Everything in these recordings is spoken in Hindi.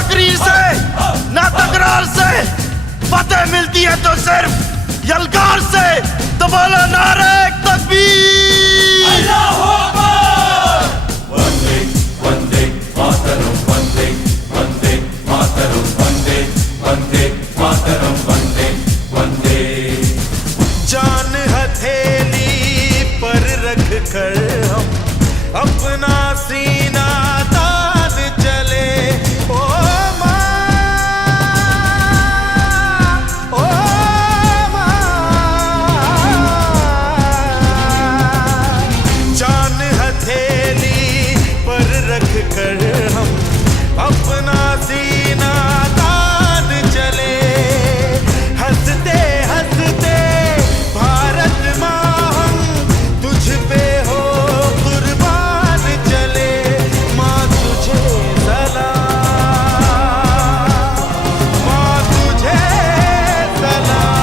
तकरीर से ना तकरार से, फतेह मिलती है तो सिर्फ यलगार से। तो बोलो नारे तकबीर। अल्लाहू अकबर। वंदे वंदे मातरम, वंदे वंदे मातरम, वंदे वंदे मातरम, वंदे वंदे। जान हथेली पर रख कर हम अपना सीना तान चले। ओ माँ, ओ माँ, जान हथेली पर रख कर हम अपना सीना तान चले। हंसते हंसते भारत माँ हम तुझ पे हो कुर्बान चले। माँ तुझे सलाम, माँ तुझे सलाम।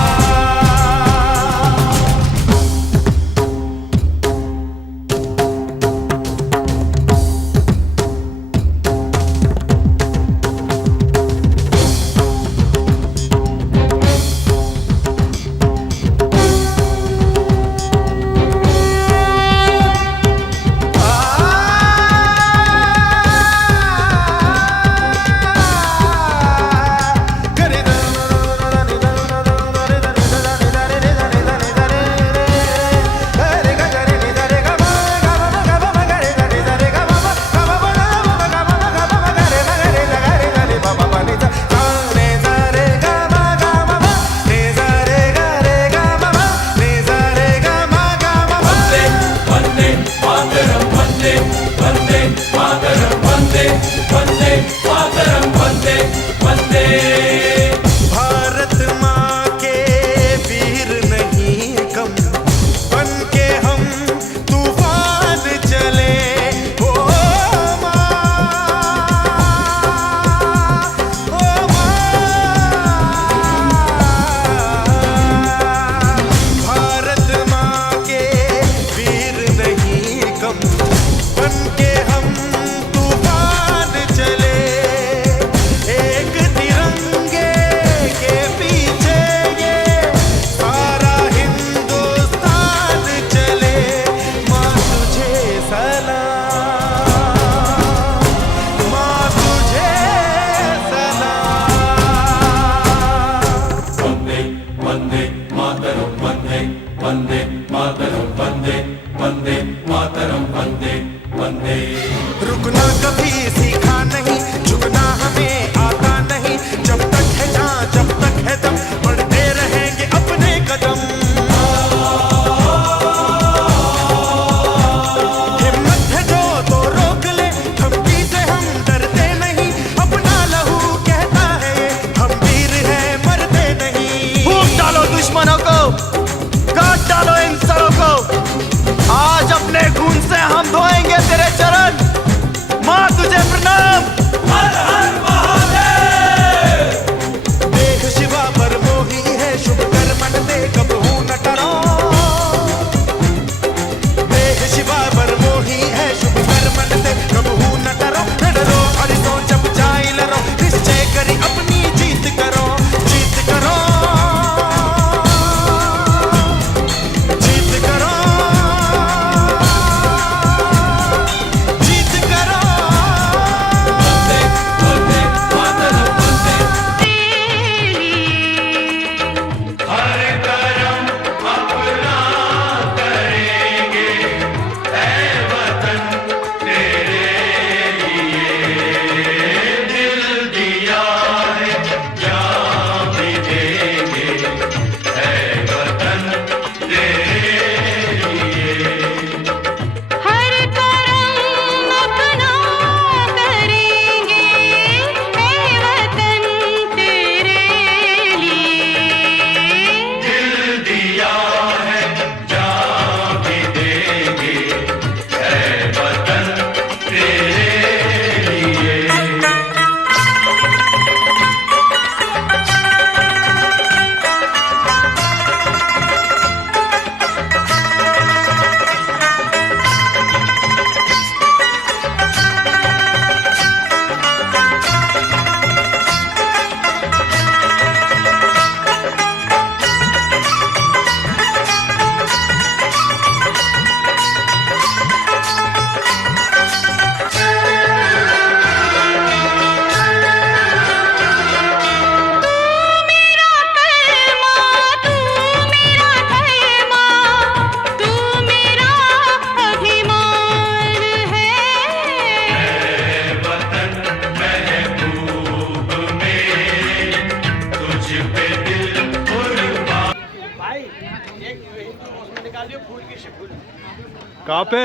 कहाँ पे?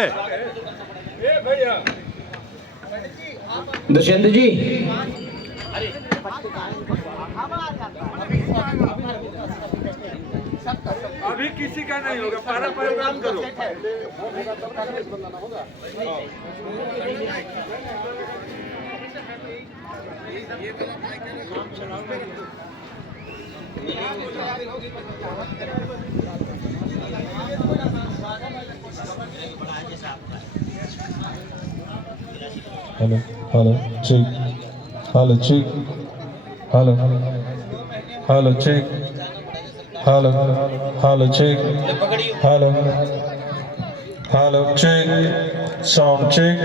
दुष्यंत जी, अभी किसी का नहीं होगा, पारा प्रोग्राम करो। Hello hello check, hello check, hello hello check, hello hello check, hello hello check, sound check,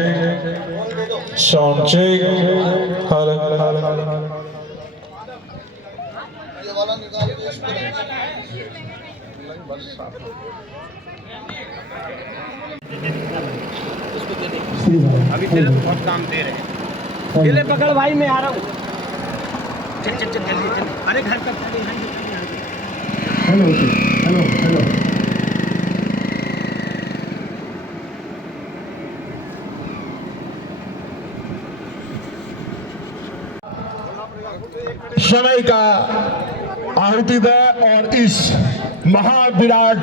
sound check, hello अभी चलो, बहुत काम दे रहे हैं। केले पकड़ भाई, मैं आ रहा हूँ। चल चल चल जल्दी चल, अरे घर तक चल। Hello hello hello. समय का आहुति दे और इस महाविराट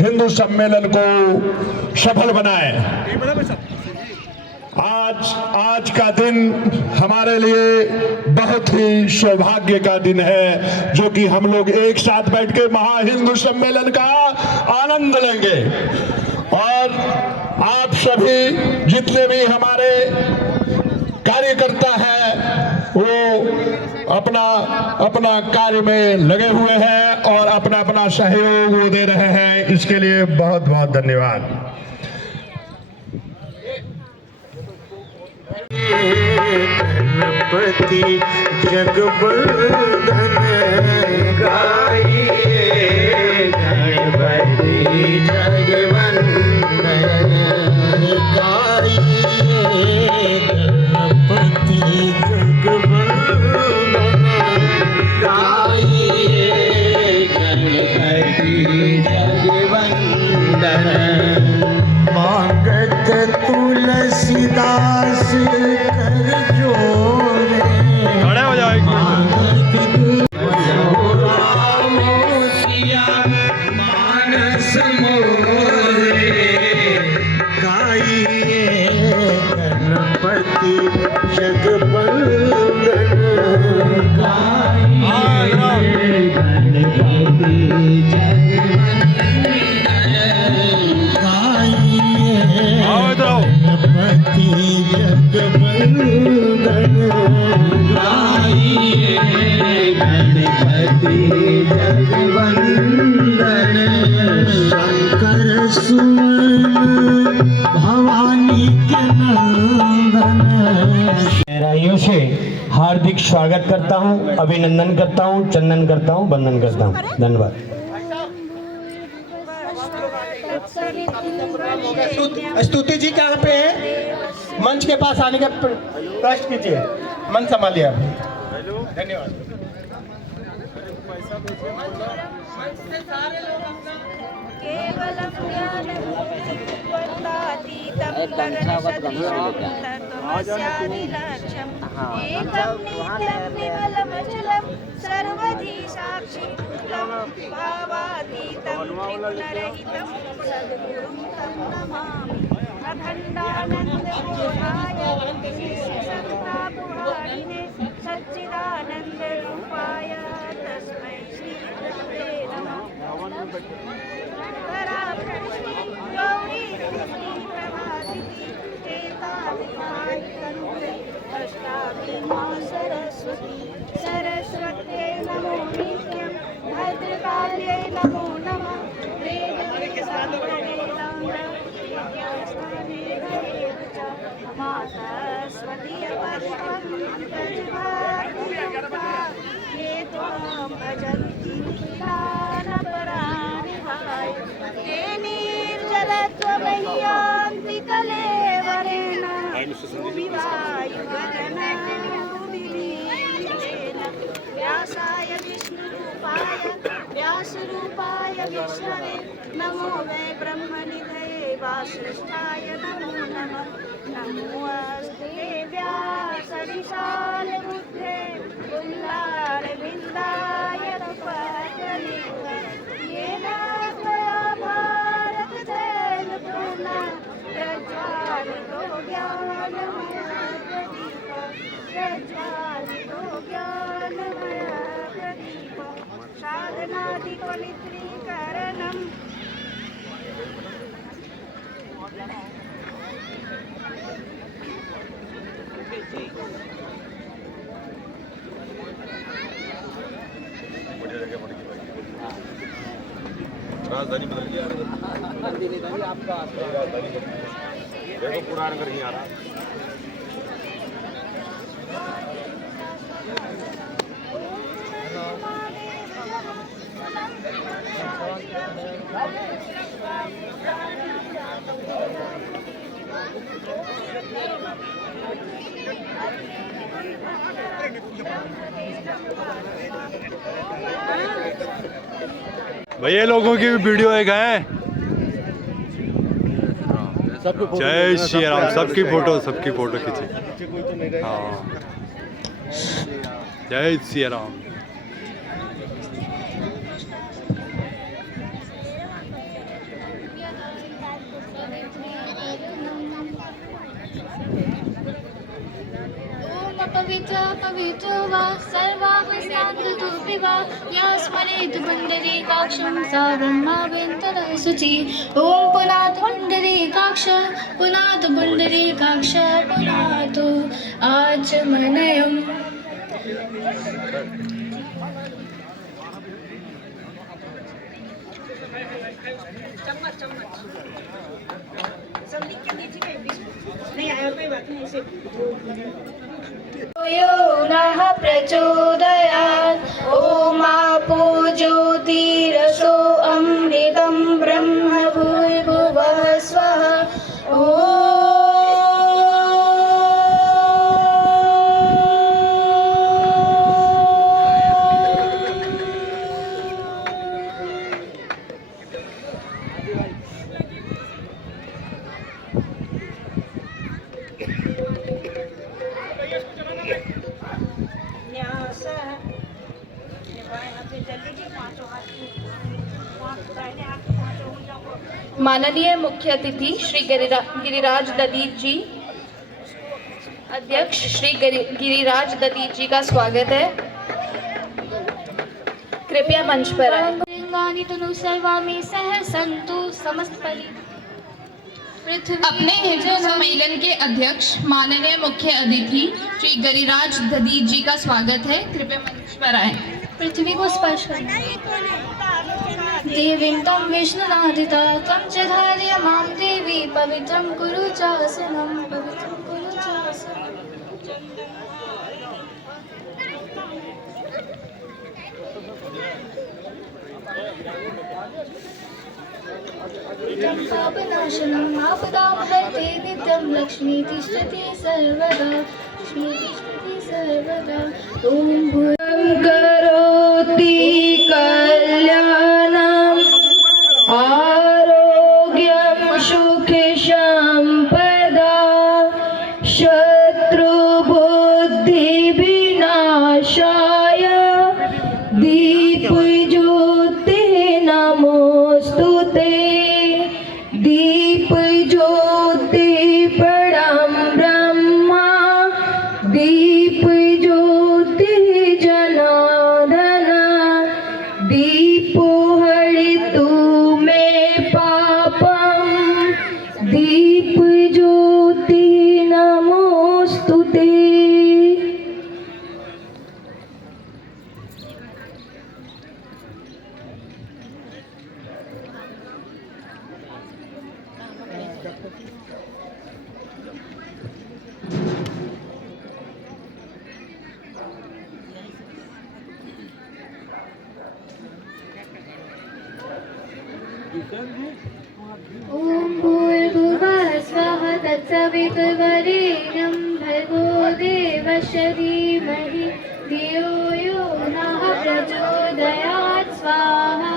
हिंदू सम्मेलन को सफल बनाए। आज का दिन हमारे लिए बहुत ही सौभाग्य का दिन है, जो कि हम लोग एक साथ बैठ के महा हिंदू सम्मेलन का आनंद लेंगे। और आप सभी जितने भी हमारे कार्यकर्ता हैं वो अपना अपना कार्य में लगे हुए हैं और अपना अपना सहयोग वो दे रहे हैं, इसके लिए बहुत बहुत धन्यवाद। गणपति जगबंधन गाइए, गणपति जगबंधन गाइए, गणपति जगबंधन गाइए, गणपति जगबंधन। मांगत तुलसीदास कर जोरे, खड़े हो जाओ एक मिनट। मानस मोरे गाइए, गणपति जगबंधन गाइए, गणपति गणपति जगबंधन गाइए, गणपति जगबंधन। शंकर सुमन भवानी के नंदन। गहराइयों से हार्दिक स्वागत करता हूँ, अभिनंदन करता हूँ, चंदन करता हूँ, वंदन करता हूँ। धन्यवाद। स्तुति जी कहाँ पे है? मंच के पास आने का प्रश्न कीजिए, मन संभालिए आप। धन्यवाद। सर्वधि साक्षी भावातीतं त्रिगुणरहितं सद्गुरुं तं नमामि। अखण्डानन्दपूर्णाय शिष्यसत्तापुहारिणे सच्चिदानन्दरूपाय तस्मै श्रीगुरवे नमः। पराप्रणश्री गौरी सृष्टि प्रभातिथि चेताधिकाय तनुते अष्टाभिमा सरस्वती। सरस्वत्यै नमो नित्यं भद्रकाल्यै नमो नमः। सरस्वती ये त्वां भजन्ति कीलानपरानिहाय। ते निर्जलत्वमह्यान्ति कलेवरेण भुविवायुवदनादिवीर्येण। व्यासाय विष्णुरूपाय व्यासरूपाय विष्णवे नमो वै ब्रह्मनिधये वासिष्ठाय नमो नमः नमोऽस्ते व्यासविशालबुद्धे पुल्लारविन्दाय पतनिव येन त्वया भारततैलपूर्णा प्रज्वालितो ज्ञानमयः प्रज्वालितो ज्ञानमयः प्रदीप साधनादिपवित्रीकरणम् राजधानी बदल गया आपका राजधानी देखो पुराना घर नहीं आ रहा भैया लोगों की भी वीडियो एक है। जय श्री राम। सबकी फोटो खींचे। हाँ जय श्री राम। पवित्र पवित्र वा सर्वावस्थान्तु वा या स्मरेत् पुण्डरीकाक्षं सारम्भावेन्तरः शुचि ॐ पुनातु पुण्डरीकाक्ष पुनातु पुण्डरीकाक्ष पुनातु आचमनयम्। यो नः प्रचोदयात् ॐ आपो ज्योतिरसो अमृतं ब्रह्म भूर्भुवः स्वः माननीय मुख्य अतिथि श्री गिरिराज ददीत जी, अध्यक्ष श्री गिरिराज ददीत जी का स्वागत है। कृपया मंच पर आए। तनु सर्वामि सह संतु समस्त अपने हिंदू सम्मेलन के अध्यक्ष माननीय मुख्य अतिथि श्री गिरिराज ददीत जी का स्वागत है। कृपया मंच पर आए। पृथ्वी को स्पर्श देवीं तं विष्णुनादिता तं च धारय मां देवी पवित्रं कुरु चासनं पवित्रं कुरु चासनं। पापनाशनम् आपदां हरते नित्यं लक्ष्मी तिष्ठति सर्वदा लक्ष्मी तिष्ठति सर्वदा। ॐ भूतं करोति कल्याणम् आरोग्यं सुखि सम्पदा शत्रुबुद्धिविनाशाय दीपज्योति नमोस्तुते दीपज्योति परं ब्रह्मा दीपज्योति जनार्दन दीपो हरितु मे पापं दीपज्योति नमोस्तुते। ॐ भूर्भुवः स्वः तत्सवितुर्वरेण्यं भर्गो देवस्य धीमहि धियो यो नः प्रचोदयात् स्वाहा।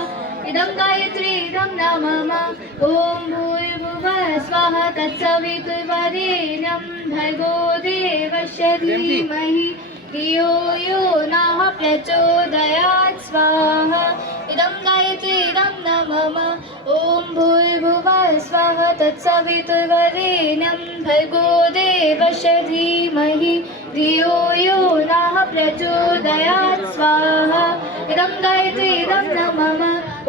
इदं गायत्री इदं न मम। ॐ भूर्भुवः स्वाहा तत्सवितुर्वरेण्यं भर्गो देवस्य धीमहि धियो यो नः प्रचोदयात् स्वाहा इदं गायत्री इदं न मम ॐ भूर्भुवः स्वः तत्सवितुर्वरेण्यं भर्गो देवस्य धीमहि धियो यो नः प्रचोदयात् स्वाहा इदं गायत्री इदं न मम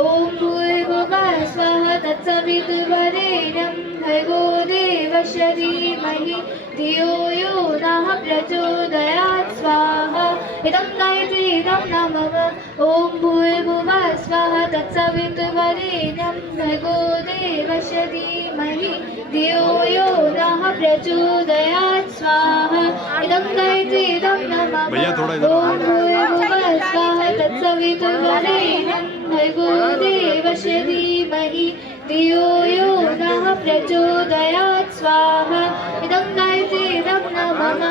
ॐ भूर्भुवः स्वः तत्सवितुर्वरेण्यं भर्गो देवस्य धीमहि धियो यो नः प्रचोदयात् स्वाहा इदं गायत्री इदं न मम ॐ भूर्भुवः स्वः तत्सवितुर्वरेण्यं भर्गो देवस्य धीमहि धियो यो नः प्रचोदयात् स्वाहा इदं गायत्री इदं न मम ॐ भूर्भुवः स्वः तत्सवितुर्वरेण्यं भर्गो देवस्य धीमहि धियो यो नः प्रचोदयात् स्वाहा इदं गायत्री इदं न मम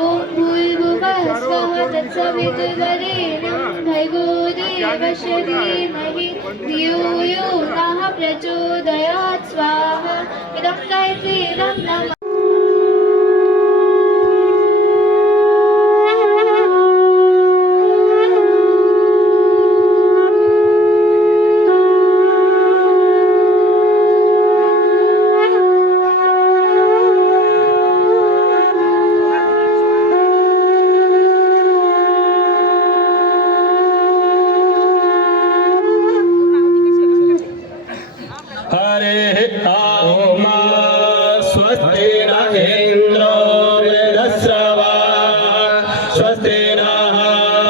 ॐ भूर्भुवः स्वः तत्सवितुर्वरेण्यं भर्गो देवस्य धीमहि धियो यो नः प्रचोदयात् स्वाहा इदं गायत्री इदं न मम स्वस्ति न इन्द्रो वृद्धस्रवा स्वस्ति नः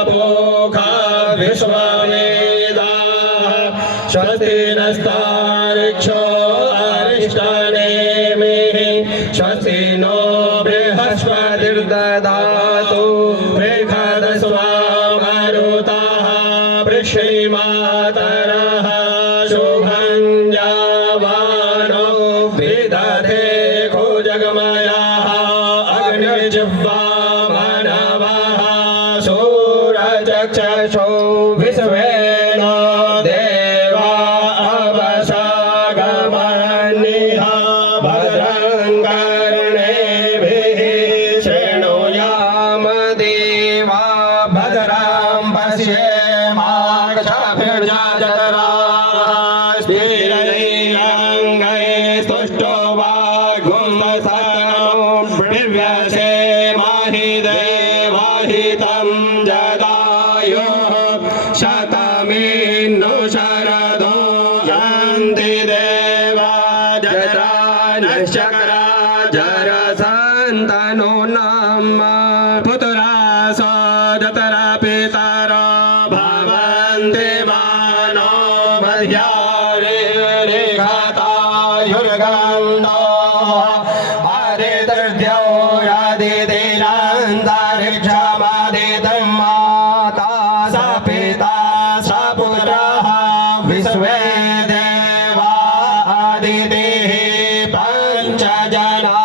पूषा विश्ववेदाः स्वस्ति नस्तार्क्ष्यो अरिष्टनेमिः स्वस्ति नो बृहस्पतिर्दधातु बृहदस्वा मरुतः वृष्णिमातरः शुभं जावानो विदधे जगमयाः अग्निर्जिह्वा मानवाः सूरचक्षुषो विश्वेनो देवा अवसागमनिः भद्रं कर्णेभिः शृणुयाम देवा भद्रां पश्येमाक्षभिर्जतराः स्थिरैरङ्गैः स्तुष्टो दिव्यसे माहि देवाहितं जदायुः शतमिन्नु शरदो यन्ति देवा जरा नश्चक्रा जरसन्तनो नाम पुत्रास जतरा पितरो भवन्ति मानो मध्यारेघतायुर्गन्धो आदितर्द्यो यादितिरन्तरिक्षमादितं माता स पिता स पुत्रः विश्वे देवा आदितिः पञ्चजना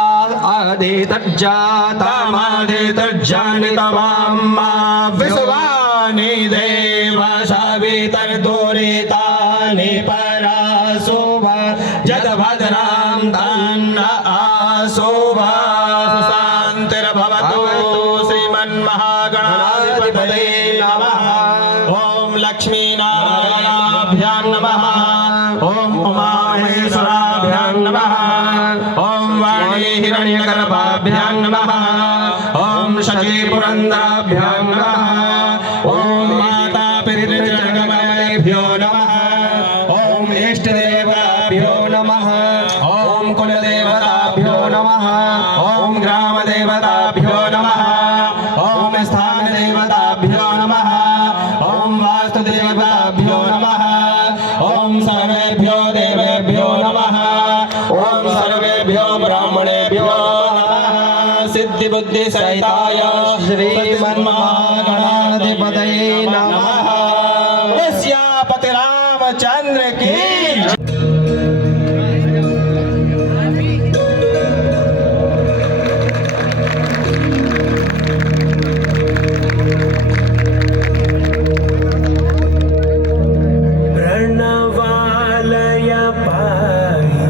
आदितर्जातमादितर्जनितवाम्मा विश्वानि देव सवितर्दुरितानि पराशुभ जगभद्रां तन्न आशुभ शान्तिर्भवतु श्रीमन्महागणाधिपतये नमः ॐ लक्ष्मीनारायणाभ्यां नमः ॐ उमामहेश्वराभ्यां नमः ॐ वाणी हिरण्यगर्भाभ्यां नमः ॐ शचीपुरन्दराभ्यां नमः ॐ माता पितृजगमनेभ्यो नमः ॐ इष्टदेवताभ्यो नमः ॐ कुलदेवताभ्यो नमः ॐ ग्रामदेवताभ्यो नमः ॐ स्थानदेवताभ्यो नमः ॐ वास्तुदेवताभ्यो नमः ॐ सर्वेभ्यो देवेभ्यो नमः ॐ सर्वेभ्यो ब्राह्मणेभ्यो नमः सिद्धिबुद्धिसहिताय श्रीमन्महागणाधिपतये नमः श्यापति रामचंद्र की प्रणवालय पाहि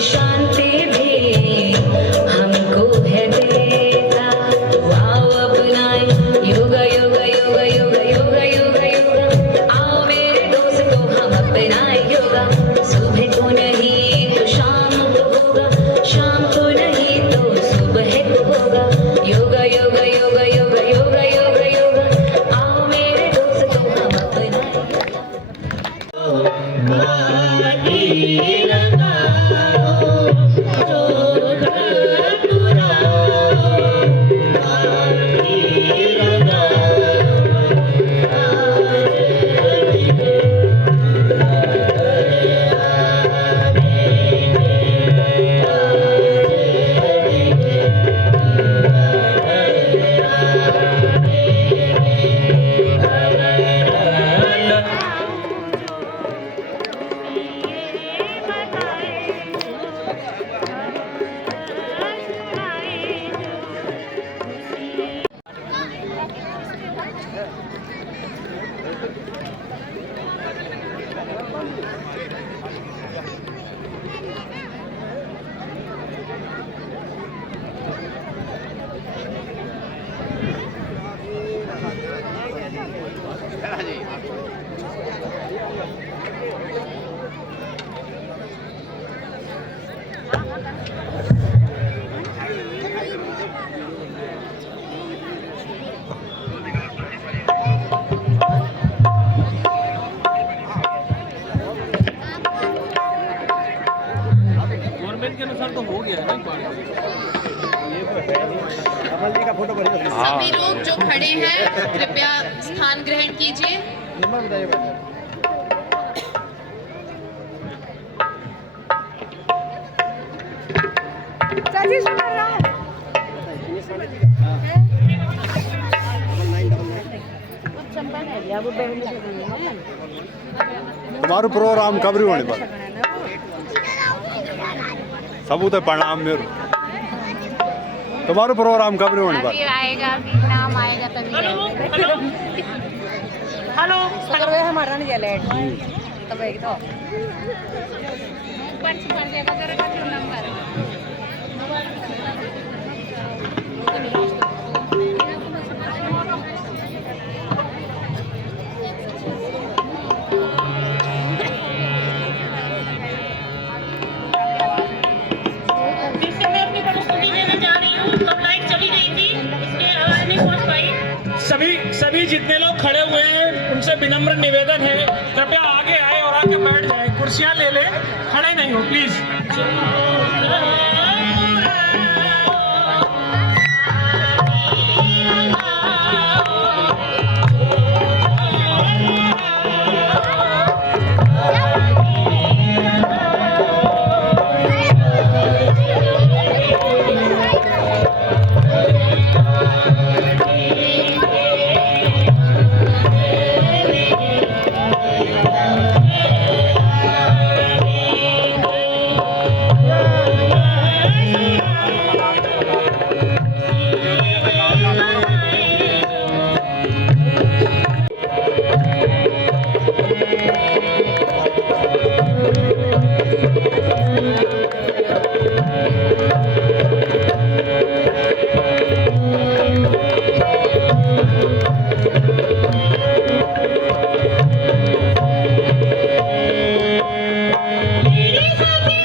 शांति भी हमको है देता। आओ अपनाए योग योग योग योग योग योग योग। आओ मेरे दोस्तों हम अपनाए योगा। सुबह को नहीं तो शाम को होगा, शाम को नहीं तो सुबह को होगा। योगा योगा योगा योगा योगा योगा योगा। आओ मेरे दोस्तों हम अपनाए सभी लोग जो खड़े हैं कृपया स्थान ग्रहण कीजिए। तुम्हारो प्रोग्राम कब री होने पर सबूत प्रणाम मेरे तुम्हारो प्रोग्राम कब री होने पर आएगा नाम आएगा तभी। हेलो सर हमारा नहीं लेट तब एक तो ऊपर से पड़ जाएगा तेरे का नंबर। सभी जितने लोग खड़े हुए हैं उनसे विनम्र निवेदन है कृपया आगे आए और आके बैठ जाए। कुर्सियां ले ले, खड़े नहीं हो प्लीज। मेरी सती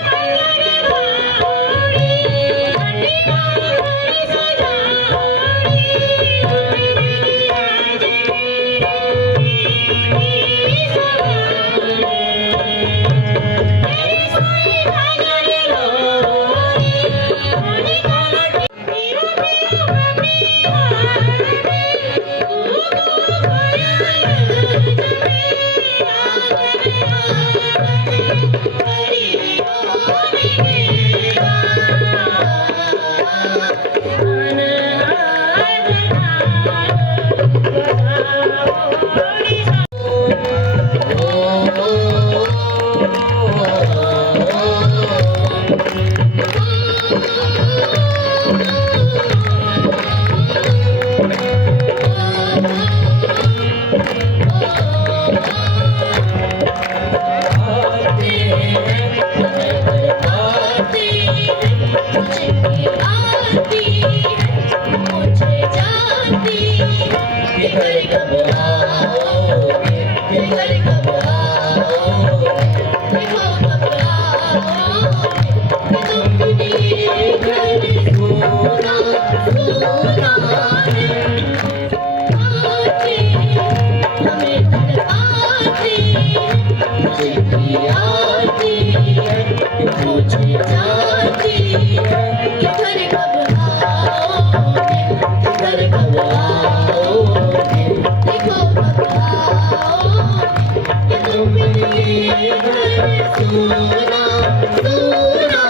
किधर कब आओगे, किधर कब आओगे, देखो कब आओगे, कि तुम ये घर सुना सुना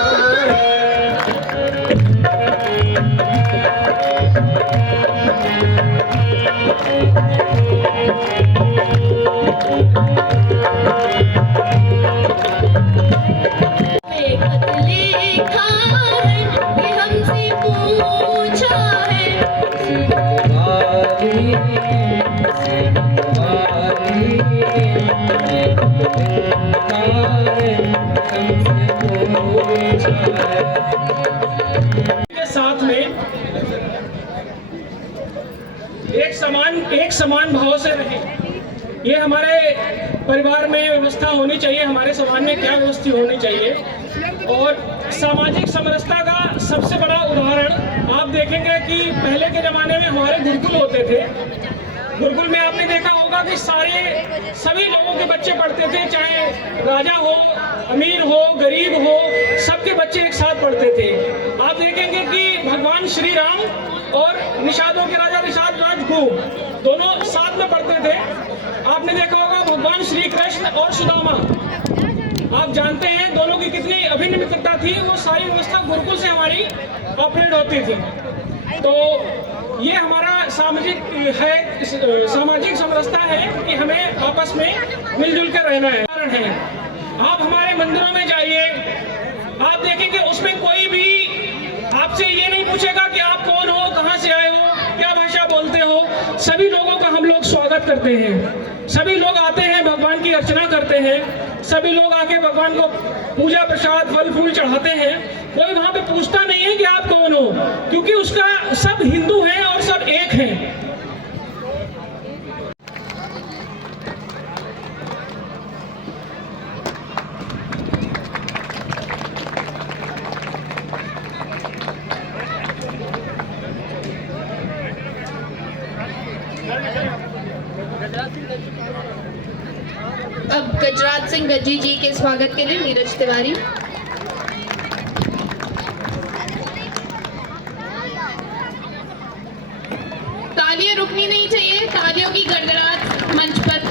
के साथ में एक समान भाव से रहे, ये हमारे परिवार में व्यवस्था होनी चाहिए, हमारे समाज में क्या व्यवस्था होनी चाहिए। और सामाजिक समरसता का सबसे बड़ा उदाहरण आप देखेंगे कि पहले के ज़माने में हमारे गुरुकुल होते थे। गुरुकुल में आपने देखा होगा कि सभी लोगों के बच्चे पढ़ते थे, चाहे राजा हो, अमीर हो, गरीब हो, सबके बच्चे एक साथ पढ़ते थे। आप देखेंगे कि भगवान श्री राम और निषादों के राजा निषाद राजगुरु दोनों साथ में पढ़ते थे। आपने देखा होगा भगवान श्री कृष्ण और सुदामा, आप जानते हैं दोनों की कितनी अभिन्न मित्रता थी। वो सारी व्यवस्था गुरुकुल से हमारी ऑपरेट होती थी। तो ये हमारा सामाजिक समरसता है कि हमें आपस में मिलजुल कर रहना है। कारण है, आप हमारे मंदिरों में जाइए, आप देखेंगे उसमें कोई भी आपसे ये नहीं पूछेगा कि आप कौन हो, कहाँ से आए हो, क्या भाषा बोलते हो। सभी लोगों का हम लोग स्वागत करते हैं। सभी लोग आते हैं, भगवान की अर्चना करते हैं, सभी लोग आके भगवान को पूजा प्रसाद फल फूल चढ़ाते हैं। कोई वहां पे पूछता नहीं है कि आप कौन हो, क्योंकि उसका सब हिंदू हैं और सब एक हैं। अब गजराज सिंह गज्जी जी के स्वागत के लिए नीरज तिवारी। तालियां रुकनी नहीं चाहिए, तालियों की गड़गड़ाहट मंच पर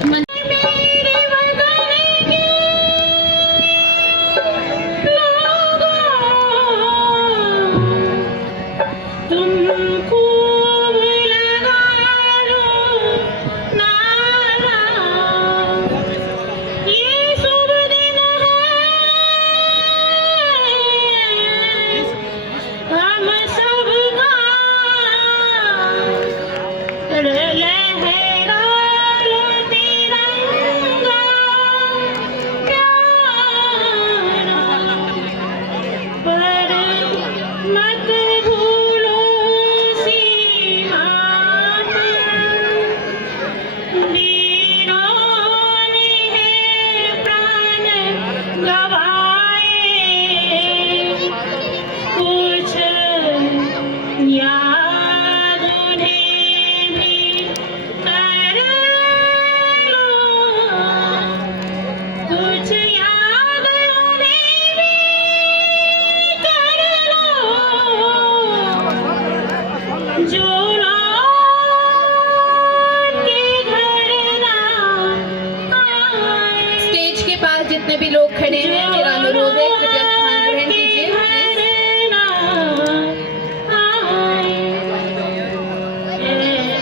जितने भी लोग खड़े हैं, मेरा अनुरोध है कृपया स्थान ग्रहण कीजिए।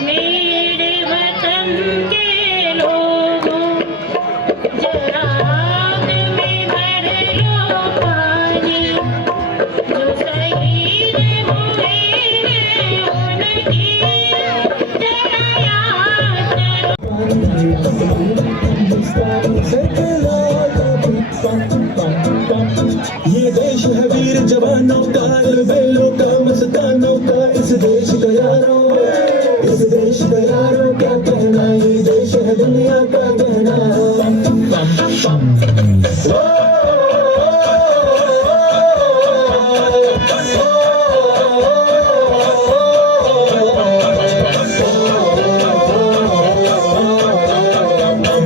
मेरे वतन के लोगों जरा आग में भर लो पानी, जो शहीद हुए हैं उनकी जरा याद ये देश है वीर जवानों का, बेलों का, मस्तानों का, इस देश का यारों, इस देश का यारों क्या कहना, ये देश है दुनिया का कहना।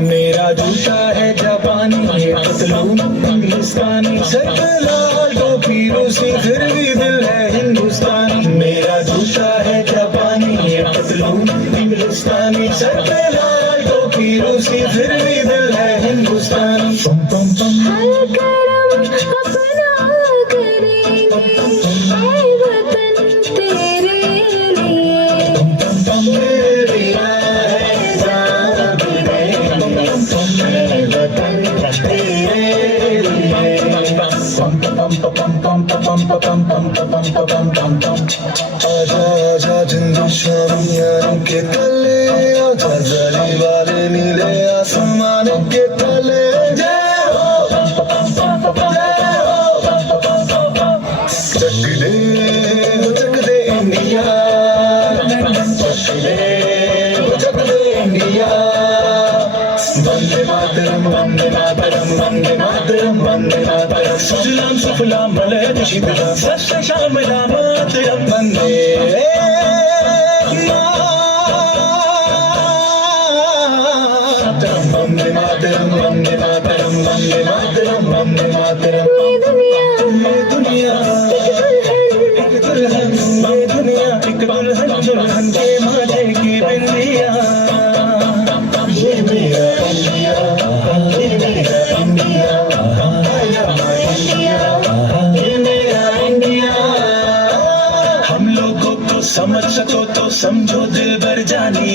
मेरा जूता है जापानी, ये पतलून हिंदुस्तानी, सर पे लाल टोपी रूसी, फिर भी आजा आजा जिंदू शामियानों के तले, आजा जरी वाले नीले आसमान के तले। जय हो चक दे इंडिया, चक दे इंडिया। वंदे मातरम वंदे मातरम वंदे मातरम वंदे मातरम। सुजलाम सुफलाम मलयज शीतलाम सस्य श्यामलाम मातरम। वंदे मातरम वंदे मातरम वंदे मातरम वंदे मातरम वंदे मातरम। ये दुनिया एक दुल्हन, ये दुनिया एक दुल्हन, दुल्हन के माथे की बिंदिया। ये मेरा इंडिया, ये मेरा इंडिया, ये मेरा इंडिया। हम लोगों को समझ सको तो समझो दिल भर जानी,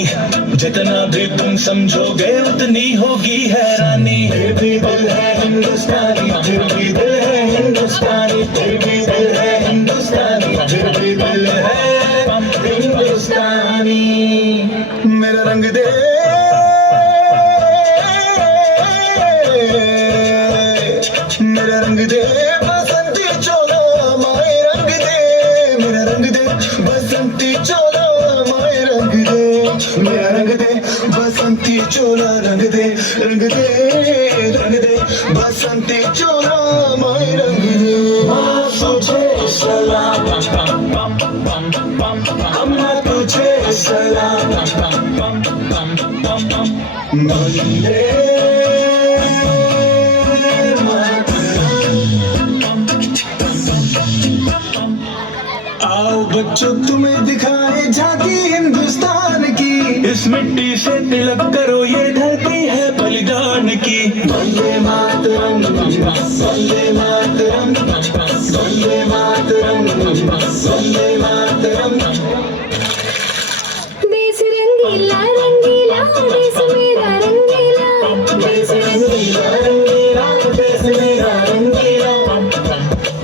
जितना भी तुम समझोगे उतनी होगी हैरानी। फिर भी दिल है हिंदुस्तानी, फिर भी दिल है हिंदुस्तानी, फिर भी दिल है हिंदुस्तानी, फिर भी दिल है हिंदुस्तानी। मेरा रंग दे, मेरा रंग दे बसंती चोला माए रंग दे, मेरा रंग दे बसंती चोला माए रंग दे, मेरा रंग दे बसंती चोला रंग दे, रंग दे रंग दे बसंती चोला माए रंग दे। तुझे सलाम अम्मा तुझे सलाम। वंदे आओ बच्चों तुम्हें दिखाए झांकी हिंदुस्तान की, इस मिट्टी से तिलक करो ये धरती है बलिदान की। वंदे मातरम वंदे मातरम वंदे मातरम वंदे मातरम। देश रंगीला रंगीला देश मेरा रंगीला, देश रंगीला रंगीला देश मेरा रंगीला।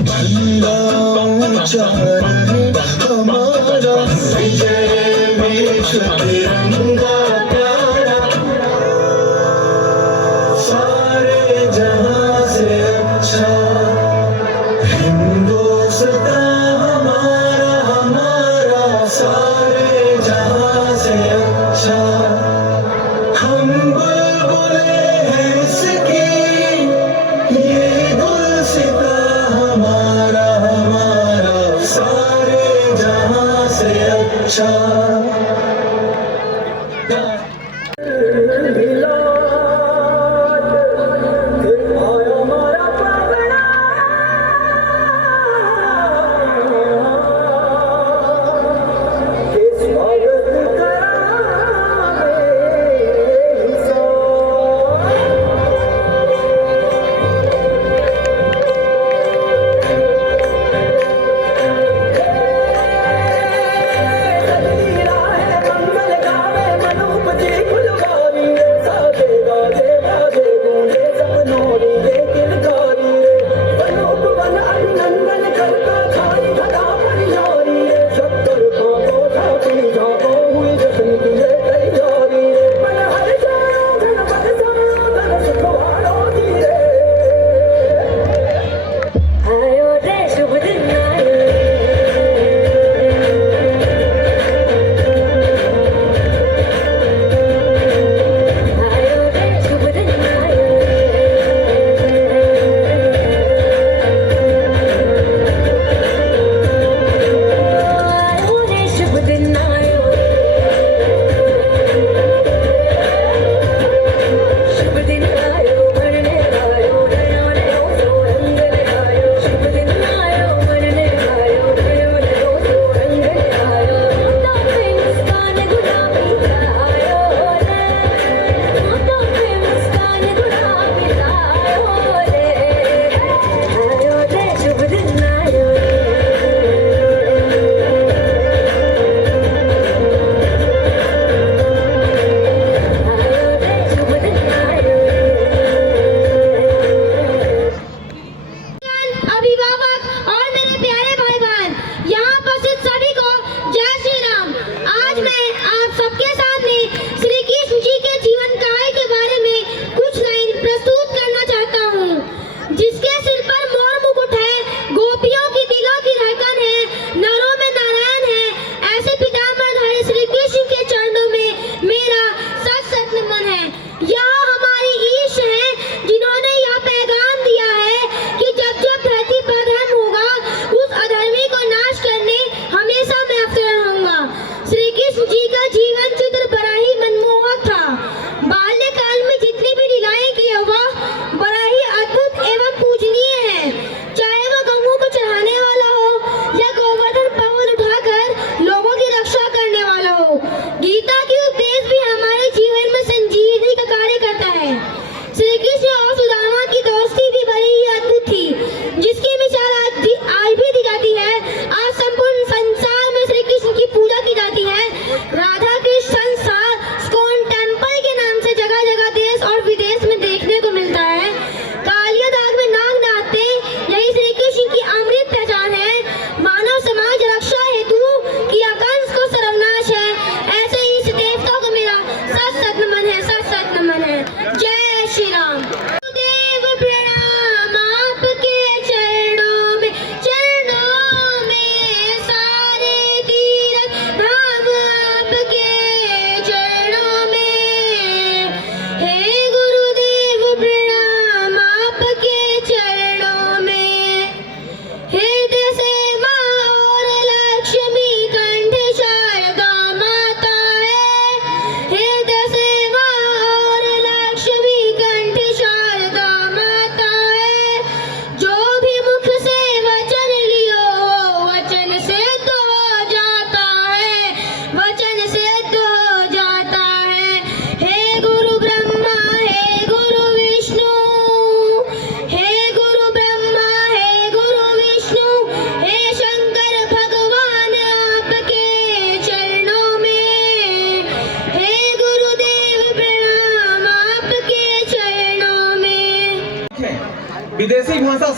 झंडा ऊंचा रहे हमारा, विजय विश्व तिरंगा प्यारा। सारे जहां से अच्छा हिंदुस्तान हमारा हमारा, सारे जहां से अच्छा। हम बुलबुले हैं इसकी, ये गुलसिता हमारा हमारा, सारे जहां से अच्छा।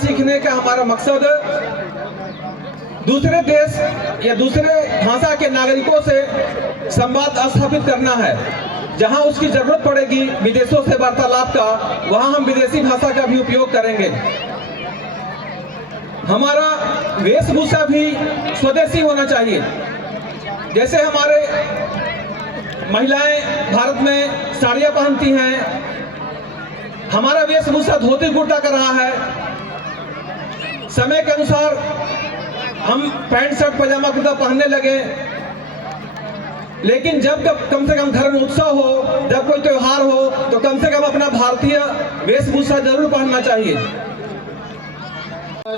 सीखने का हमारा मकसद दूसरे देश या दूसरे भाषा के नागरिकों से संवाद स्थापित करना है। जहां उसकी जरूरत पड़ेगी विदेशों से वार्तालाप का, वहां हम विदेशी भाषा का भी उपयोग करेंगे। हमारा वेशभूषा भी स्वदेशी होना चाहिए। जैसे हमारे महिलाएं भारत में साड़ियां पहनती हैं, हमारा वेशभूषा धोती कुर्ता का रहा है। समय के अनुसार हम पैंट शर्ट पजामा कुर्ता पहनने लगे, लेकिन जब कम से कम घर में उत्सव हो, जब कोई त्योहार हो, तो कम से कम अपना भारतीय वेशभूषा जरूर पहनना चाहिए।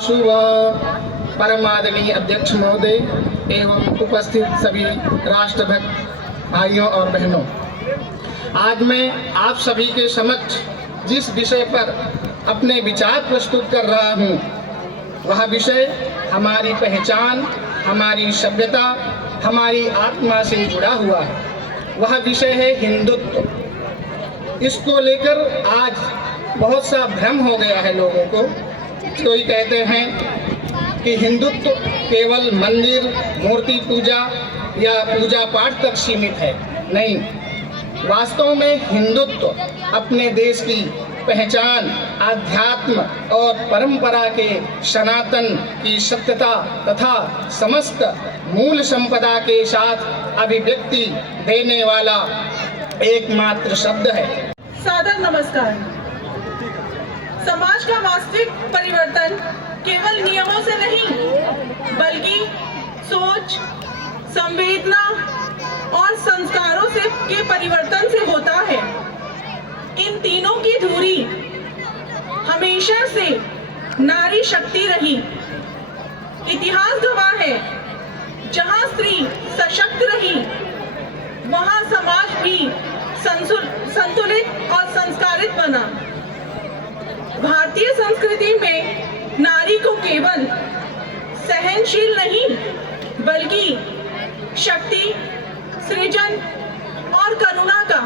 शुभ परमादरणीय अध्यक्ष महोदय एवं उपस्थित सभी राष्ट्रभक्त भाइयों और बहनों, आज मैं आप सभी के समक्ष जिस विषय पर अपने विचार प्रस्तुत कर रहा हूँ, वह विषय हमारी पहचान, हमारी सभ्यता, हमारी आत्मा से जुड़ा हुआ है। वह विषय है हिंदुत्व। इसको लेकर आज बहुत सा भ्रम हो गया है लोगों को। कोई कहते हैं कि हिंदुत्व केवल मंदिर, मूर्ति पूजा या पूजा पाठ तक सीमित है। नहीं, वास्तव में हिंदुत्व अपने देश की पहचान, आध्यात्म और परंपरा के सनातन की सत्यता तथा समस्त मूल संपदा के साथ अभिव्यक्ति देने वाला एकमात्र शब्द है। सादर नमस्कार। समाज का वास्तविक परिवर्तन केवल नियमों से नहीं, बल्कि सोच, संवेदना और संस्कारों से के परिवर्तन से होता है। इन तीनों की धुरी हमेशा से नारी शक्ति रही। इतिहास गवाह है, जहां स्त्री सशक्त रही, वहां समाज भी संतुलित और संस्कारित बना। भारतीय संस्कृति में नारी को केवल सहनशील नहीं, बल्कि शक्ति, सृजन और करुणा का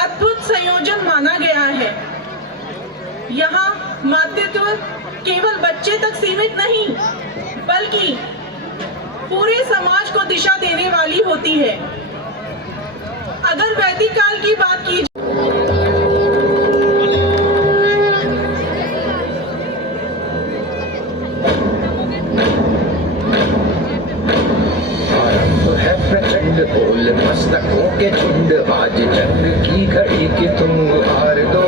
अद्भुत संयोजन माना गया है। यहाँ मातृत्व केवल बच्चे तक सीमित नहीं, बल्कि पूरे समाज को दिशा देने वाली होती है। अगर वैदिक काल की बात की बोल मस्तकों के झुंड, आज जंग की घड़ी कि तुम हार दो।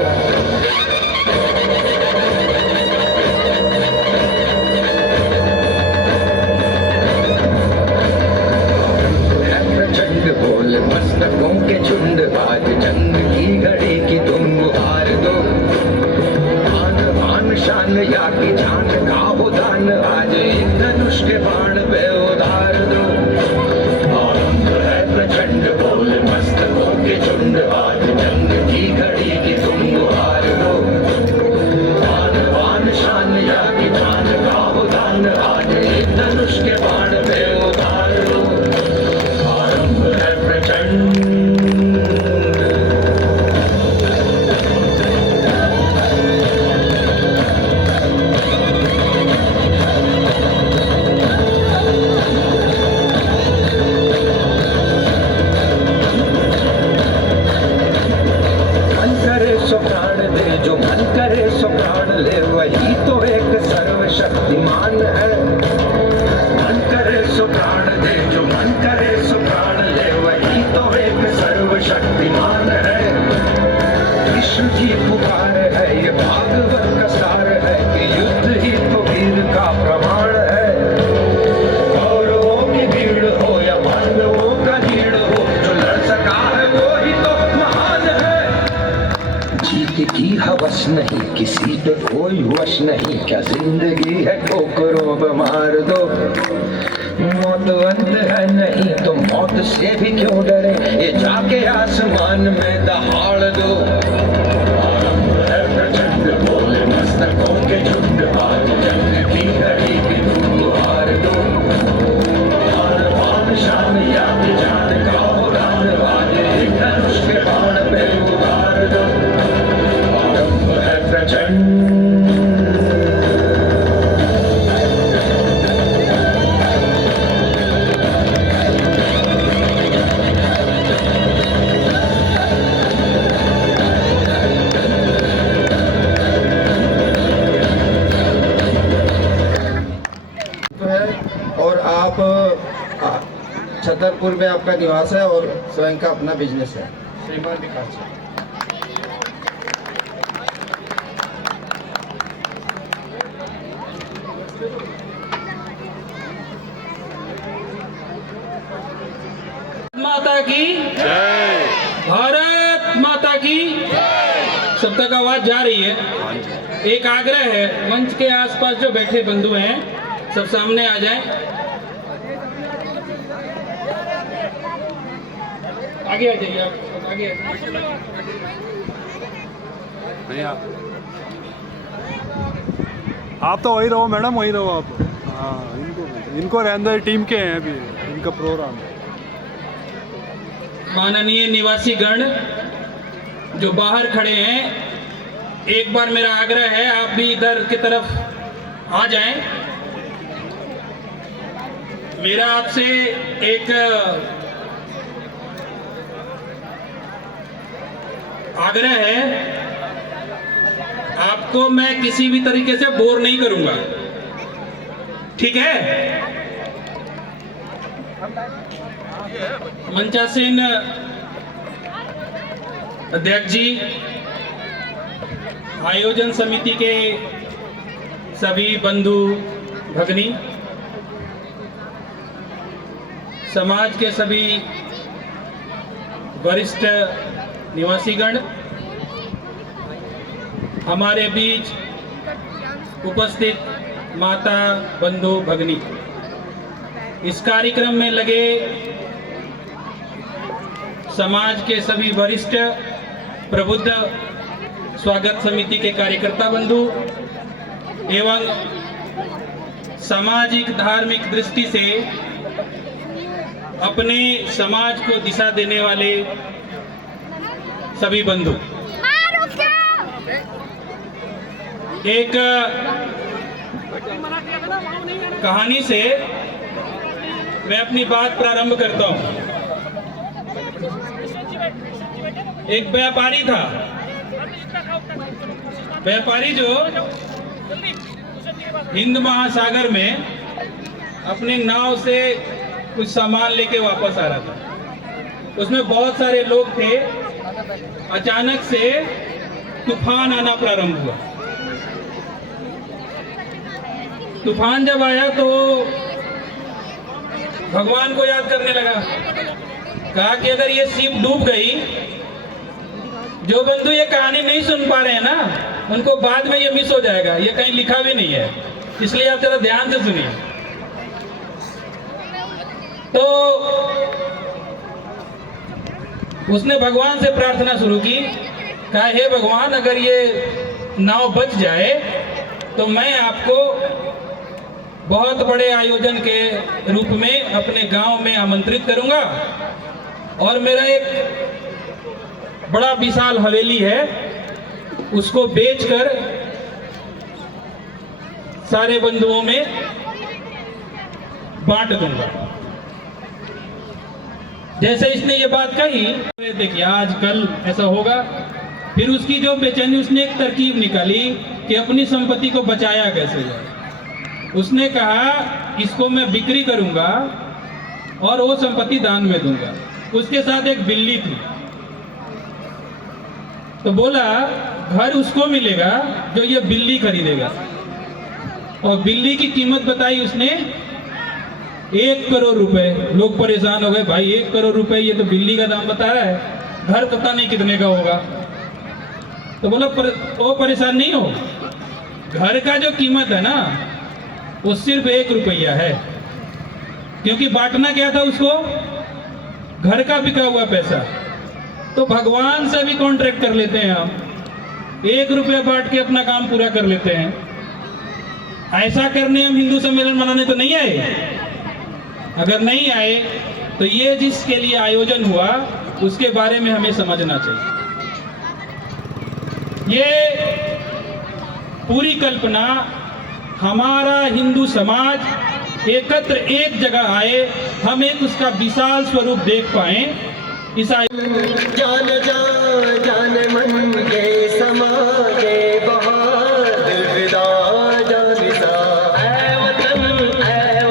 प्रचंड बोल मस्तकों के झुंड, आज जंग की घड़ी कि तुम हार दो। आन आन शान या की जान का हो दान, आज धनुष के बाण पे उधार दो। प्रचंड बोल मस्तकों के झुंड, आज जंग की घड़ी कि तुम हार दो। आन बान शान या की जान का हो दान, आज धनुष के बाण पे उतार दो। आरंभ है प्रचंड। वही तो एक सर्वशक्तिमान है। मन करे सो प्राण दे, जो मन करे सो प्राण ले, वही तो एक सर्वशक्तिमान है। विष्णु की पुकार है, ये भागवत का सार है कि युद्ध ही तो वीर का प्रमाण है। कौरवों की भीड़ हो या पांडवों का हीड़ हो, जो लड़ सका है वो ही तो महान है। जीत की हवस नहीं, किसी पे कोई वश नहीं, क्या जिंदगी है ठोकरों पे मार दो। मौत अंत है नहीं तो मौत से भी क्यों डरे, ये जाके आसमान में दहाड़ दो। आरंभ है प्रचंड बोल मस्तकों के झुंड, आज जंग की घड़ी कि तुम हार दो। आन बान शान या की जान का हो दान, आज धनुष के बाण पे उतार दो। आरंभ है प्रचंड। व्यक्तित्व है और आप छतरपुर में आपका निवास है और स्वयं का अपना बिजनेस है। श्रीमान विकास जी। माता की जय, भारत माता की सब तक आवाज जा रही है। एक आग्रह है, मंच के आसपास जो बैठे बंधु हैं सब सामने आ जाएं। आगे आ जाइए, आप आगे नहीं आप तो वही रहो मैडम, वही रहो आप। हाँ, इनको रहने दो, टीम के हैं अभी, इनका प्रोग्राम है। माननीय निवासी गण जो बाहर खड़े हैं, एक बार मेरा आग्रह है आप भी इधर की तरफ आ जाएं। मेरा आपसे एक आग्रह है, आपको मैं किसी भी तरीके से बोर नहीं करूंगा, ठीक है? मंचासीन अध्यक्ष जी, आयोजन समिति के सभी बंधु भगिनी, समाज के सभी वरिष्ठ निवासीगण, हमारे बीच उपस्थित माता बंधु भगिनी, इस कार्यक्रम में लगे समाज के सभी वरिष्ठ प्रबुद्ध स्वागत समिति के कार्यकर्ता बंधु एवं सामाजिक धार्मिक दृष्टि से अपने समाज को दिशा देने वाले सभी बंधु, एक कहानी से मैं अपनी बात प्रारंभ करता हूं। एक व्यापारी था, व्यापारी जो हिंद महासागर में अपनी नाव से कुछ सामान लेके वापस आ रहा था। उसमें बहुत सारे लोग थे। अचानक से तूफान आना प्रारंभ हुआ। तूफान जब आया तो भगवान को याद करने लगा, कहा कि अगर ये शिप डूब गई, जो बंधु ये कहानी नहीं सुन पा रहे हैं ना, उनको बाद में ये मिस हो जाएगा, ये कहीं लिखा भी नहीं है, इसलिए आप जरा ध्यान से सुनिए। तो उसने भगवान से प्रार्थना शुरू की, कहा हे भगवान, अगर ये नाव बच जाए तो मैं आपको बहुत बड़े आयोजन के रूप में अपने गांव में आमंत्रित करूंगा, और मेरा एक बड़ा विशाल हवेली है, उसको बेचकर सारे बंधुओं में बांट दूंगा। जैसे इसने ये बात कही, देखिए आजकल ऐसा होगा। फिर उसकी जो बेचैनी, उसने एक तरकीब निकाली कि अपनी संपत्ति को बचाया कैसे जाए। उसने कहा इसको मैं बिक्री करूंगा और वो संपत्ति दान में दूंगा। उसके साथ एक बिल्ली थी, तो बोला घर उसको मिलेगा जो ये बिल्ली खरीदेगा। और बिल्ली की कीमत बताई उसने 1 करोड़ रुपए। लोग परेशान हो गए, भाई 1 करोड़ रुपए, ये तो बिल्ली का दाम बता रहा है, घर पता नहीं कितने का होगा। तो बोला वो परेशान नहीं हो, घर का जो कीमत है ना वो सिर्फ 1 रुपया है, क्योंकि बांटना क्या था उसको, घर का बिका हुआ पैसा। तो भगवान से भी कॉन्ट्रैक्ट कर लेते हैं हम, 1 रुपया बांट के अपना काम पूरा कर लेते हैं। ऐसा करने हम हिंदू सम्मेलन मनाने तो नहीं आए। अगर नहीं आए तो ये जिसके लिए आयोजन हुआ उसके बारे में हमें समझना चाहिए। ये पूरी कल्पना हमारा हिंदू समाज एकत्र एक जगह आए, हम एक उसका विशाल स्वरूप देख पाए। इस जान जान मन के समा के बहार दिल विदा जान सा, ऐ वतन ऐ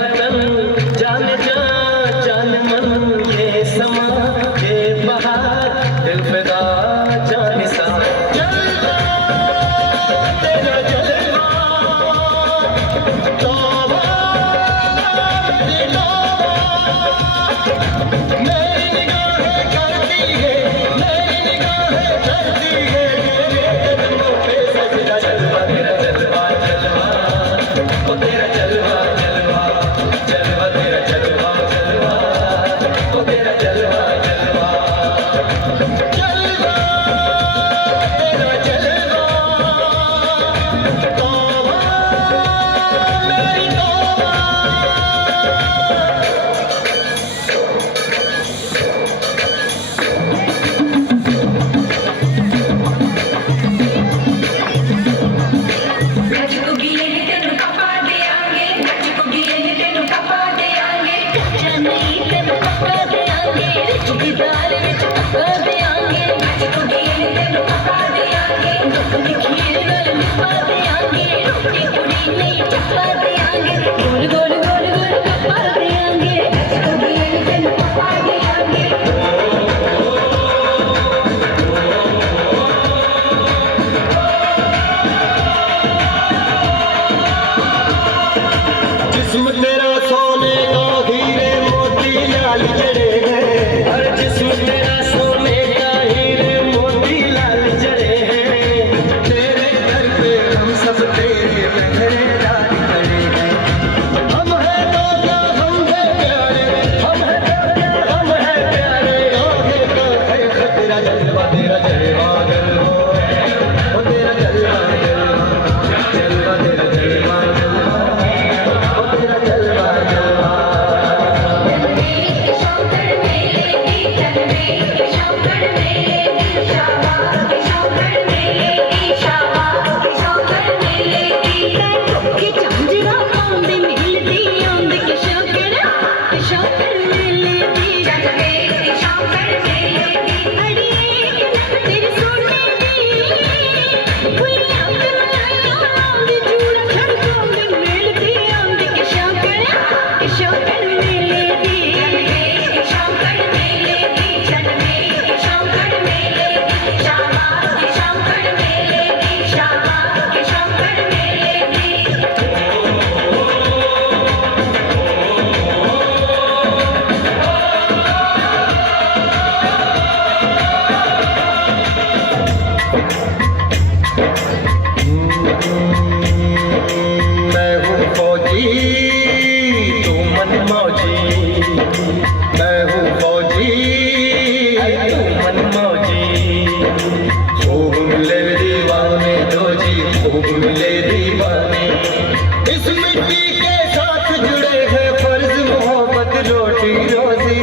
रोटी रोजी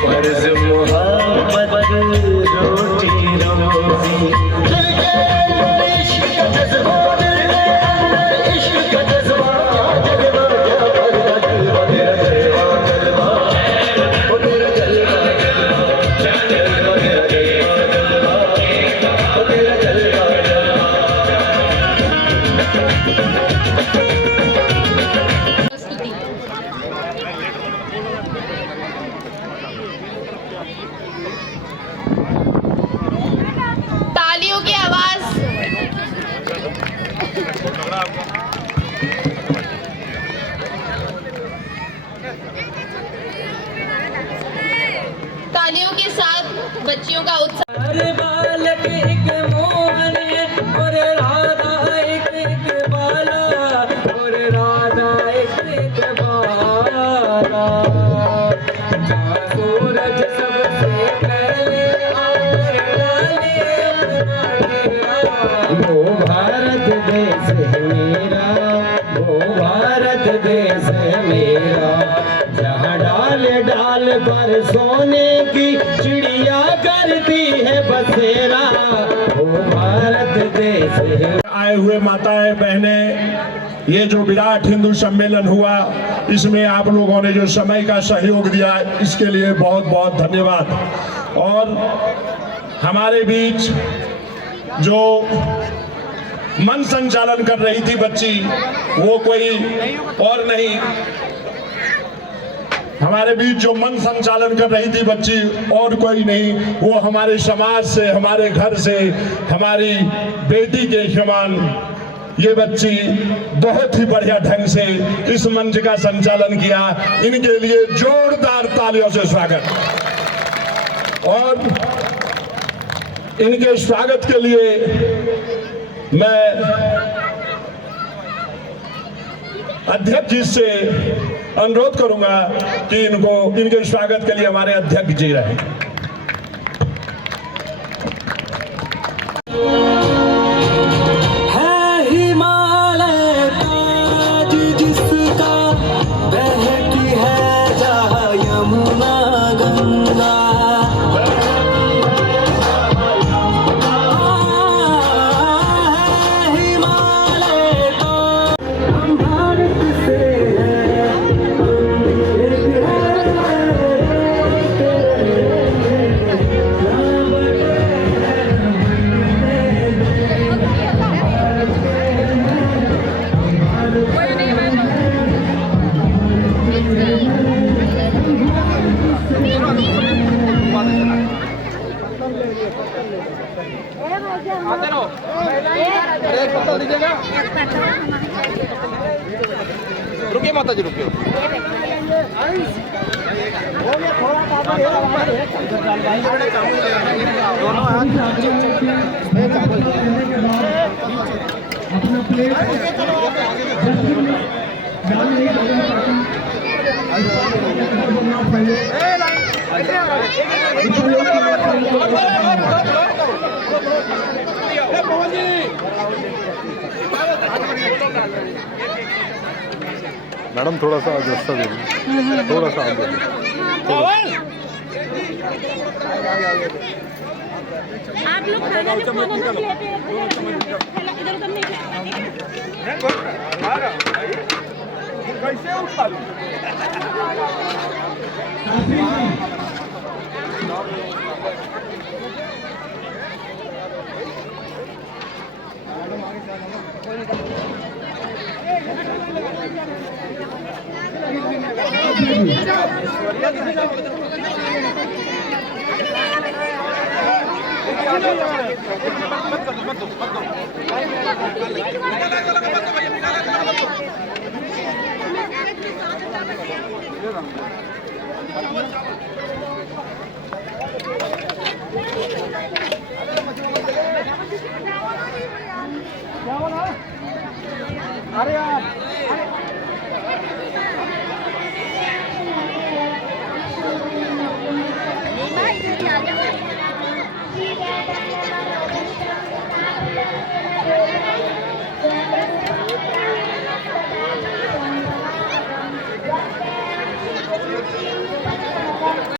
फर्ज मोहब्बत रोटी रोजी दिल के अंदर इश्क का जज्बा दिल के अंदर इश्क का जज्बा जज्बा क्या पर्दा जलवा तेरा जलवा जलवा ओ तेरा जलवा जलवा तेरा जलवा ओ तेरा जलवा तालियों की आवाज। तालियों के साथ बच्चियों का उत्साह। अरे बालक एक मोहन और राधा एक बाला और राधा एक बाला जहाँ सूरज सबसे पहले और डाले अपना डेरा वो भारत देश है मेरा वो भारत देश है मेरा जहाँ डाल डाल पर सोने की चिड़िया करती है बसेरा वो भारत देश है। आए हुए माताएं बहने, ये जो विराट हिंदू सम्मेलन हुआ इसमें आप लोगों ने जो समय का सहयोग दिया इसके लिए बहुत बहुत धन्यवाद। और हमारे बीच जो मन संचालन कर रही थी बच्ची, वो कोई और नहीं, हमारे बीच जो मन संचालन कर रही थी बच्ची और कोई नहीं, वो हमारे समाज से, हमारे घर से, हमारी बेटी के समान ये बच्ची बहुत ही बढ़िया ढंग से इस मंच का संचालन किया। इनके लिए जोरदार तालियों से स्वागत। और इनके स्वागत के लिए मैं अध्यक्ष जी से अनुरोध करूंगा कि इनके स्वागत के लिए हमारे अध्यक्ष जी रहे। है हिमालय ताज जिसका बहती है जहाँ यमुना गंगा है हिमालय हम भारत से रुकिए माता जी रुकिए। दोनों मैडम थोड़ा सा रास्ता दे दीजिए, थोड़ा सा आगे। आप लोग खाना जब खाना मत लेते हैं इधर उधर नहीं कैसे उठा अरे यार